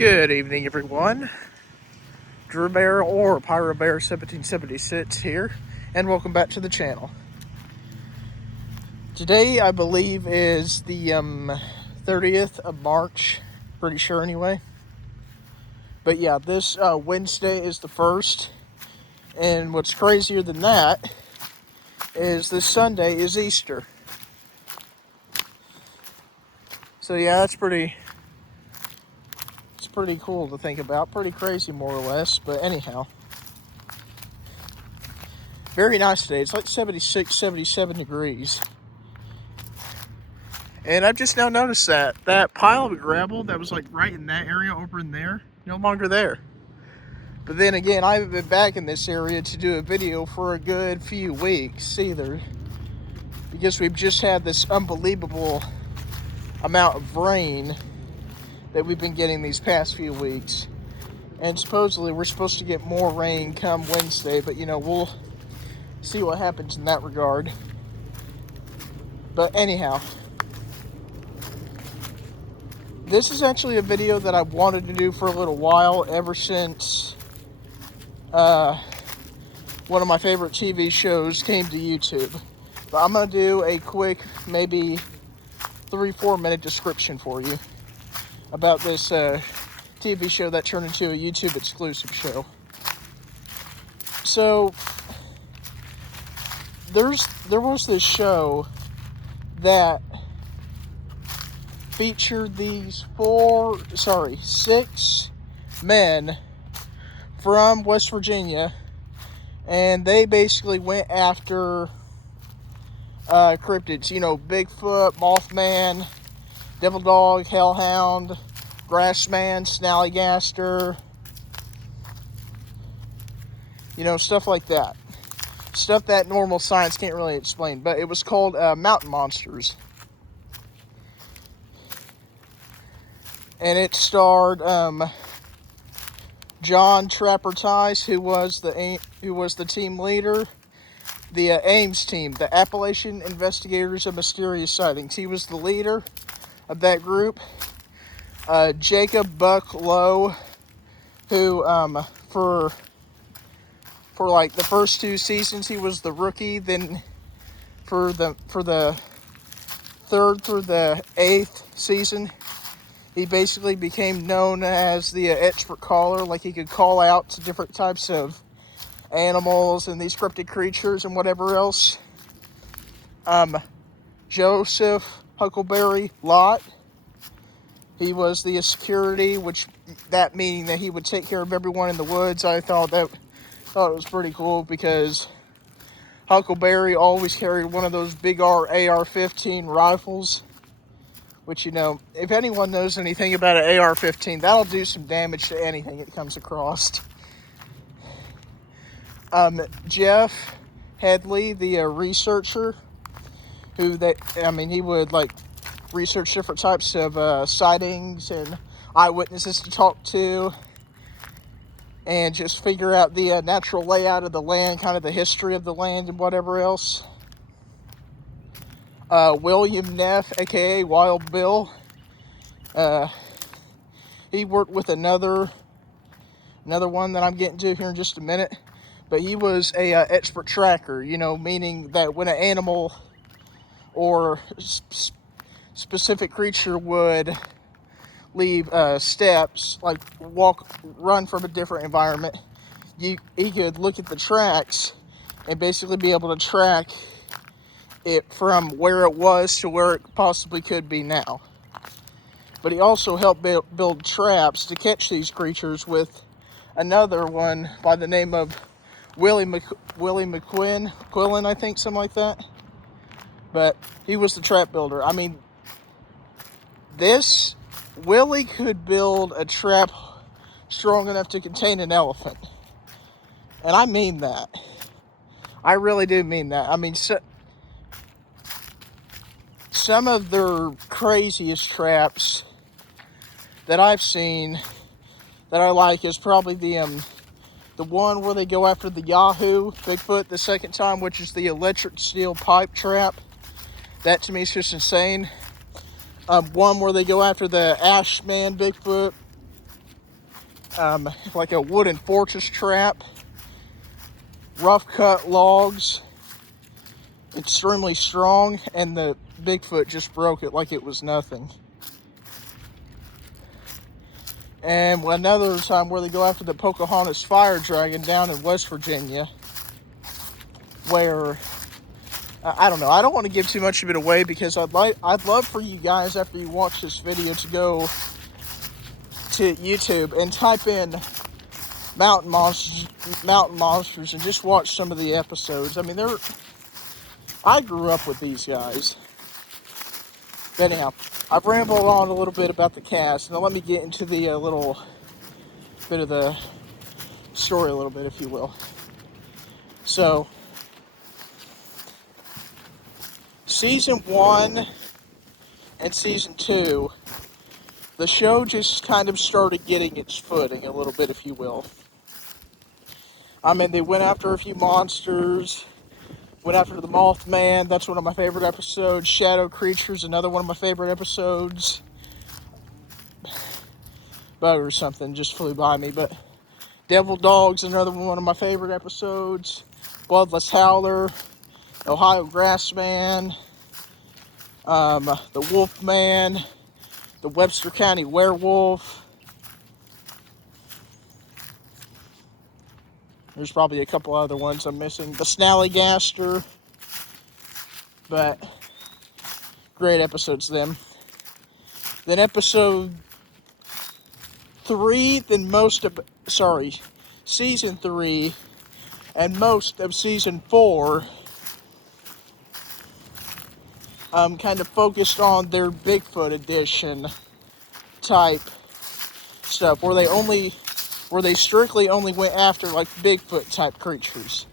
Good evening, everyone. Drew Bear or Pyro Bear 1776 here, and welcome back to the channel. Today, I believe, is the 30th of March. Pretty sure, anyway. But yeah, this Wednesday is the 1st. And what's crazier than that is this Sunday is Easter. So yeah, that's pretty cool to think about. Pretty crazy, more or less. But anyhow, very nice today. It's like 76, 77 degrees. And I've just now noticed that pile of gravel that was like right in that area over in there, no longer there. But then again, I haven't been back in this area to do a video for a good few weeks either, because we've just had this unbelievable amount of rain that we've been getting these past few weeks. And supposedly we're supposed to get more rain come Wednesday, but we'll see what happens in that regard. But anyhow, this is actually a video that I've wanted to do for a little while, ever since one of my favorite TV shows came to YouTube. But I'm going to do a quick, maybe 3-4 minute description for you about this TV show that turned into a YouTube exclusive show. So, there was this show that featured these 6 men from West Virginia, and they basically went after cryptids, Bigfoot, Mothman, Devil Dog, Hellhound, Grassman, Snallygaster, stuff like that. Stuff that normal science can't really explain, but it was called Mountain Monsters. And it starred John Trapper Tice, who was the team leader, the Ames team, the Appalachian Investigators of Mysterious Sightings. He was the leader of that group. Jacob Buck Lowe, who for like the first 2 seasons he was the rookie. Then for the 3rd through the 8th season, he basically became known as the expert caller. Like, he could call out to different types of animals and these cryptic creatures and whatever else. Joseph Huckleberry Lott, he was the security, which that meaning that he would take care of everyone in the woods. I thought it was pretty cool, because Huckleberry always carried one of those big AR-15 rifles, which, if anyone knows anything about an AR-15, that'll do some damage to anything it comes across. Jeff Headley, the researcher, he would research different types of sightings and eyewitnesses to talk to, and just figure out the natural layout of the land, kind of the history of the land and whatever else. William Neff, aka Wild Bill, he worked with another one that I'm getting to here in just a minute, but he was a expert tracker, meaning that when an animal or specific creature would leave steps, like run from a different environment, he could look at the tracks and basically be able to track it from where it was to where it possibly could be now. But he also helped build traps to catch these creatures with another one by the name of Willie McQuillan, I think, something like that. But he was the trap builder. I mean, Willie could build a trap strong enough to contain an elephant. And I mean that. I really do mean that. I mean, some of their craziest traps that I've seen that I like is probably the one where they go after the Yahoo Bigfoot the second time, which is the electric steel pipe trap. That to me is just insane. One where they go after the Ashman Bigfoot, like a wooden fortress trap, rough cut logs, extremely strong, and the Bigfoot just broke it like it was nothing. And another time where they go after the Pocahontas fire dragon down in West Virginia, where I don't know, I don't want to give too much of it away, because I'd love for you guys, after you watch this video, to go to YouTube and type in mountain monsters and just watch some of the episodes. I mean, I grew up with these guys. But anyhow, I've rambled on a little bit about the cast. Now let me get into the little bit of the story a little bit, if you will. So, season 1 and season 2, the show just kind of started getting its footing a little bit, if you will. I mean, they went after a few monsters. Went after the Mothman. That's one of my favorite episodes. Shadow Creatures, another one of my favorite episodes. Bug or something just flew by me. But Devil Dogs, another one of my favorite episodes. Bloodless Howler. Ohio Grassman. The Wolfman. The Webster County Werewolf. There's probably a couple other ones I'm missing. The Snallygaster. But great episodes, them. Then episode 3, season 3, and most of season 4, kind of focused on their Bigfoot edition type stuff, where they strictly only went after like Bigfoot type creatures.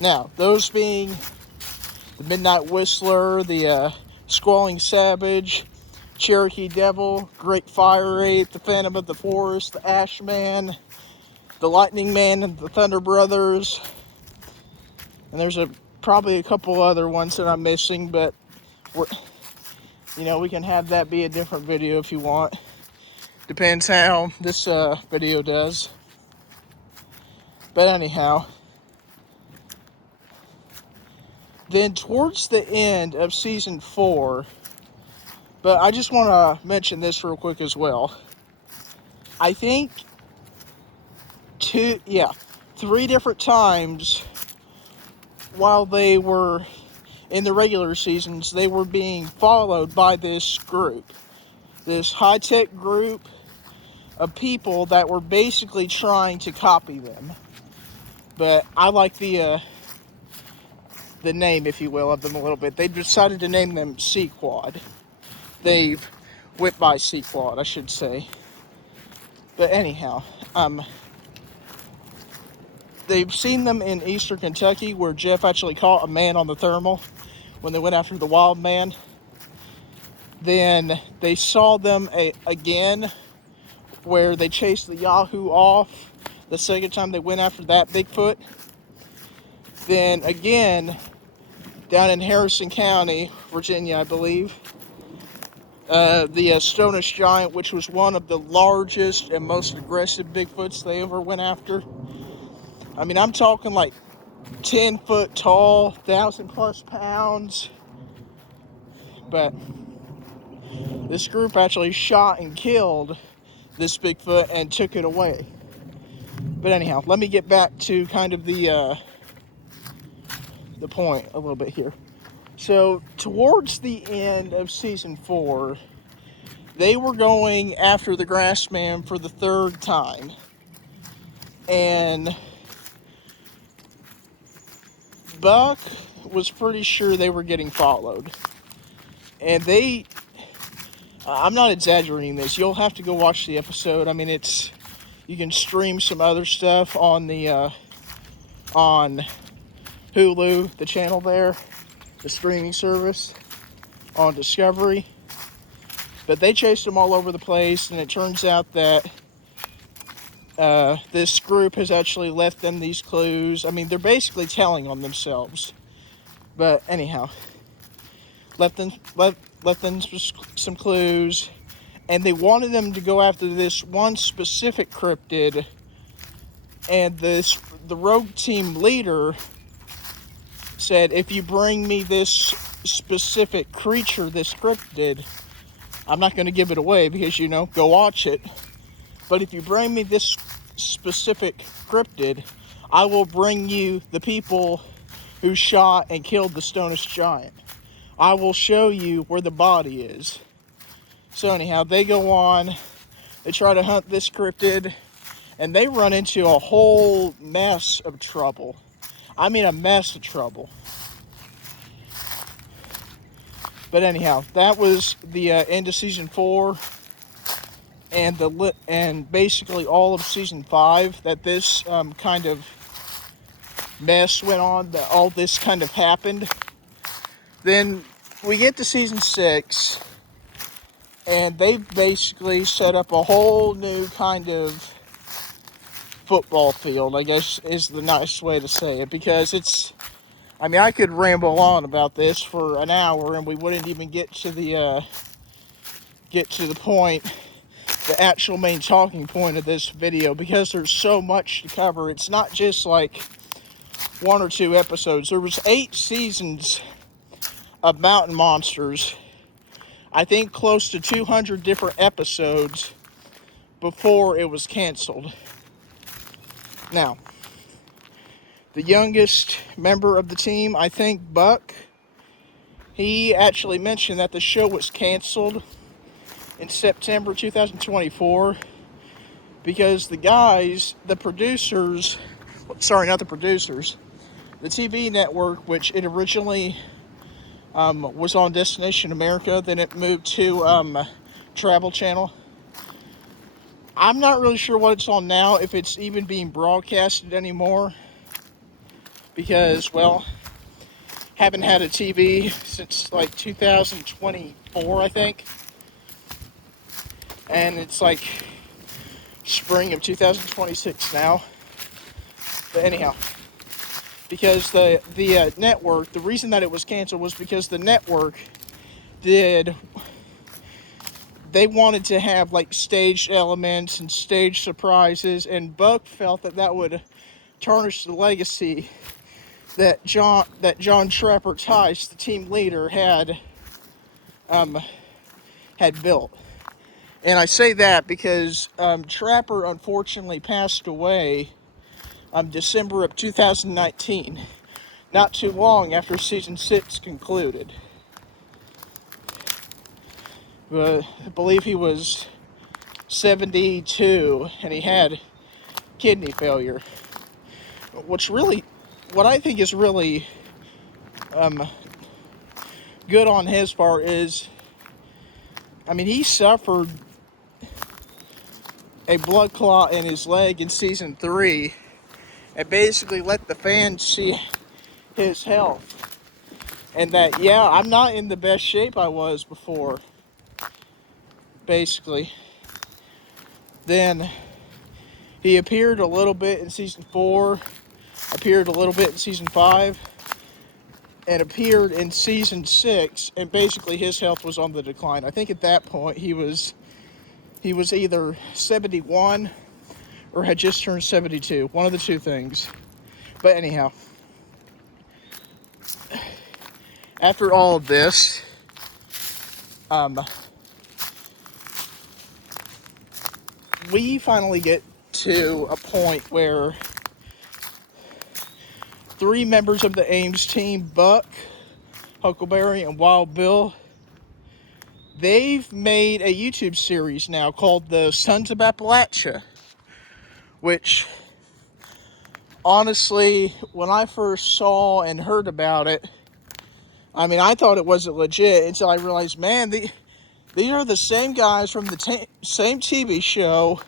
Now, those being the Midnight Whistler, the Squalling Savage, Cherokee Devil, Great Fire Ape, the Phantom of the Forest, the Ash Man, the Lightning Man, and the Thunder Brothers. And there's probably a couple other ones that I'm missing, but we can have that be a different video if you want. Depends how this video does. But anyhow, then towards the end of season 4, but I just want to mention this real quick as well. I think 3 different times while they were in the regular seasons, they were being followed by this group, this high-tech group of people that were basically trying to copy them. But I like the name, if you will, of them a little bit. They decided to name them Sequad. They went by Sequad, I should say. But anyhow, they've seen them in eastern Kentucky, where Jeff actually caught a man on the thermal when they went after the wild man. Then they saw them again, where they chased the Yahoo off the second time they went after that Bigfoot. Then again, down in Harrison County, Virginia, I believe, the Stonish Giant, which was one of the largest and most aggressive Bigfoots they ever went after. I mean, I'm talking like 10 foot tall, 1,000+ pounds. But this group actually shot and killed this Bigfoot and took it away. But anyhow, let me get back to kind of the point a little bit here. So towards the end of season 4, they were going after the Grassman for the 3rd time. And Buck was pretty sure they were getting followed. And I'm not exaggerating this. You'll have to go watch the episode. I mean, you can stream some other stuff on the on Hulu, the channel there, the streaming service, on Discovery. But they chased them all over the place, and it turns out that this group has actually left them these clues. I mean, they're basically telling on themselves. But anyhow, left them some clues, and they wanted them to go after this one specific cryptid, and the rogue team leader said, if you bring me this specific creature, this cryptid, I'm not going to give it away because, go watch it. But if you bring me this specific cryptid, I will bring you the people who shot and killed the Stonish Giant. I will show you where the body is. So anyhow, they go on, they try to hunt this cryptid, and they run into a whole mess of trouble. I mean, a mess of trouble. But anyhow, that was the end of season 4, and basically all of season 5. That this kind of mess went on. That all this kind of happened. Then we get to season 6, and they basically set up a whole new kind of football field, I guess is the nice way to say it, because I could ramble on about this for an hour and we wouldn't even get to the point, the actual main talking point of this video, because there's so much to cover. It's not just like 1 or 2 episodes. There was 8 seasons of Mountain Monsters. I think close to 200 different episodes before it was canceled. Now, the youngest member of the team, I think Buck, he actually mentioned that the show was canceled in September 2024 because the TV network, which it originally was on Destination America, then it moved to Travel Channel. I'm not really sure what it's on now, if it's even being broadcasted anymore, because, well, haven't had a TV since like 2024, I think, and it's like spring of 2026 now. But anyhow, because the network, the reason that it was canceled was because the network they wanted to have like staged elements and staged surprises, and Buck felt that would tarnish the legacy that John Trapper Tice, the team leader, had built. And I say that because Trapper unfortunately passed away December of 2019, not too long after season 6 concluded. I believe he was 72, and he had kidney failure. What I think is really good on his part is, he suffered a blood clot in his leg in season 3, and basically let the fans see his health. And that, yeah, I'm not in the best shape I was before, basically. Then he appeared a little bit in season 4, appeared a little bit in season 5, and appeared in season 6, and basically his health was on the decline. I think at that point he was either 71 or had just turned 72, one of the two things. But anyhow, after all of this, we finally get to a point where 3 members of the Ames team, Buck, Huckleberry, and Wild Bill, they've made a YouTube series now called the Sons of Appalachia, which, honestly, when I first saw and heard about it, I thought it wasn't legit until I realized, man, these are the same guys from the same TV show,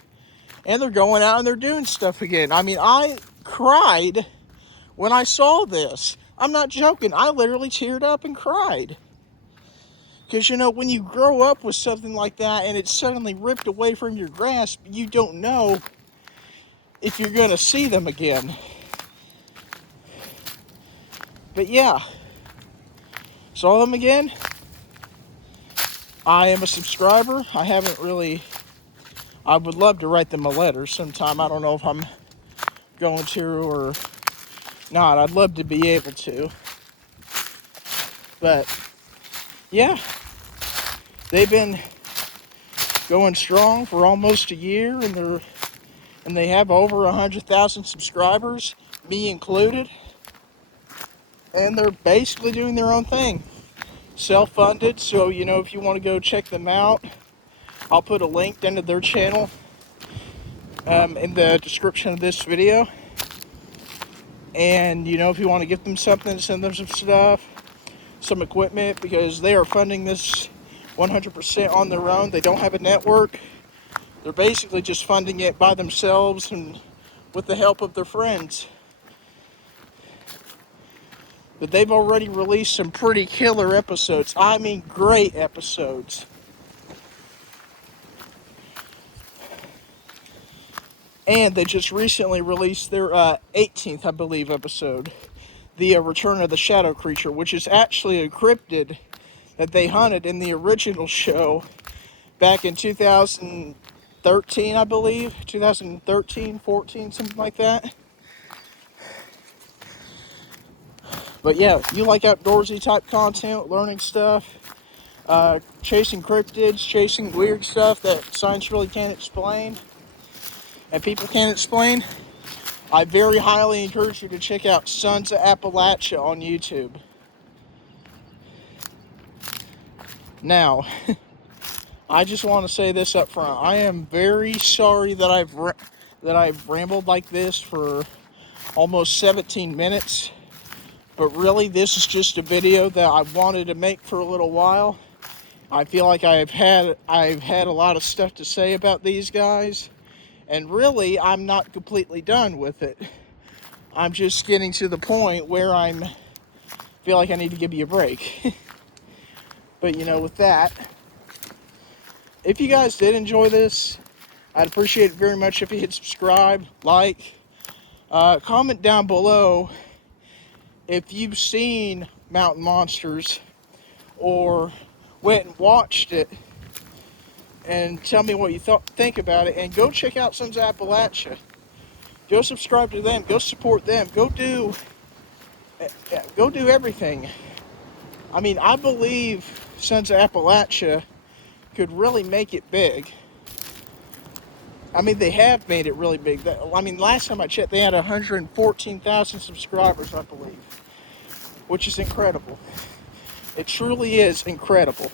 and they're going out and they're doing stuff again. I cried when I saw this. I'm not joking. I literally teared up and cried. Because, when you grow up with something like that and it's suddenly ripped away from your grasp, you don't know if you're going to see them again. But yeah, saw them again. I am a subscriber. I haven't really, I would love to write them a letter sometime. I don't know if I'm going to or not. I'd love to be able to. But yeah, they've been going strong for almost a year, and they have over 100,000 subscribers, me included. And they're basically doing their own thing, self-funded. So if you want to go check them out, I'll put a link into their channel in the description of this video. And if you want to give them something, send them some stuff, some equipment, because they are funding this 100% on their own. They don't have a network. They're basically just funding it by themselves and with the help of their friends. But they've already released some pretty killer episodes. I mean, great episodes. And they just recently released their 18th, I believe, episode. The Return of the Shadow Creature, which is actually a cryptid that they hunted in the original show back in 2013, I believe. 2013, 14, something like that. But yeah, you like outdoorsy type content, learning stuff, chasing cryptids, chasing weird stuff that science really can't explain and people can't explain, I very highly encourage you to check out Sons of Appalachia on YouTube. Now, I just want to say this up front. I am very sorry that I've rambled like this for almost 17 minutes. But really, this is just a video that I wanted to make for a little while. I feel like I've had a lot of stuff to say about these guys, and really, I'm not completely done with it. I'm just getting to the point where I feel like I need to give you a break. But with that, if you guys did enjoy this, I'd appreciate it very much if you hit subscribe, like, comment down below if you've seen Mountain Monsters or went and watched it, and tell me what you think about it. And go check out Sons of Appalachia. Go subscribe to them. Go support them. Go do everything. I mean, I believe Sons of Appalachia could really make it big. I mean, they have made it really big. I mean, last time I checked, they had 114,000 subscribers, I believe, which is incredible. It truly is incredible.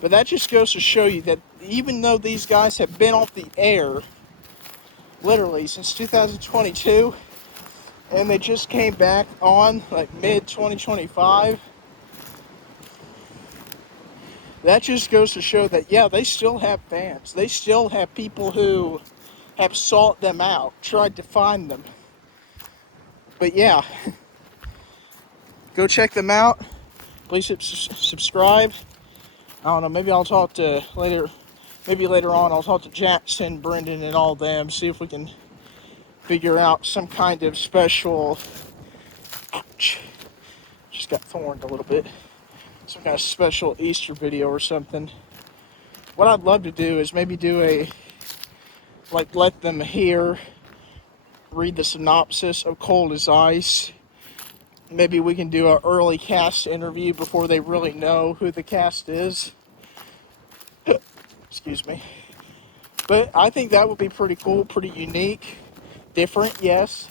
But that just goes to show you that even though these guys have been off the air literally since 2022, and they just came back on like mid-2025, that just goes to show that, yeah, they still have fans. They still have people who have sought them out, tried to find them. But yeah, go check them out. Please subscribe. I don't know, maybe I'll talk to maybe later on I'll talk to Jackson, Brendan, and all them, see if we can figure out some kind of special, ouch, just got thorned a little bit, some kind of special Easter video or something. What I'd love to do is maybe do let them read the synopsis of Cold as Ice. Maybe we can do an early cast interview before they really know who the cast is. Excuse me. But I think that would be pretty cool, pretty unique, different, yes.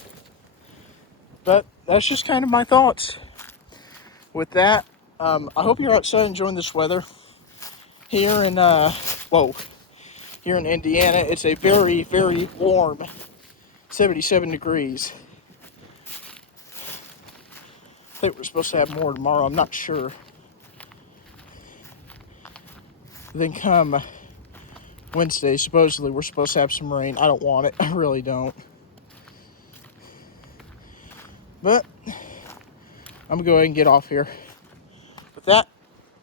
But that's just kind of my thoughts. With that, I hope you're outside enjoying this weather. Here in Indiana, it's a very, very warm 77 degrees. I think we're supposed to have more tomorrow. I'm not sure. Then come Wednesday, supposedly we're supposed to have some rain. I don't want it. I really don't. But I'm going to go ahead and get off here. With that,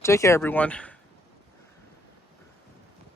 take care, everyone.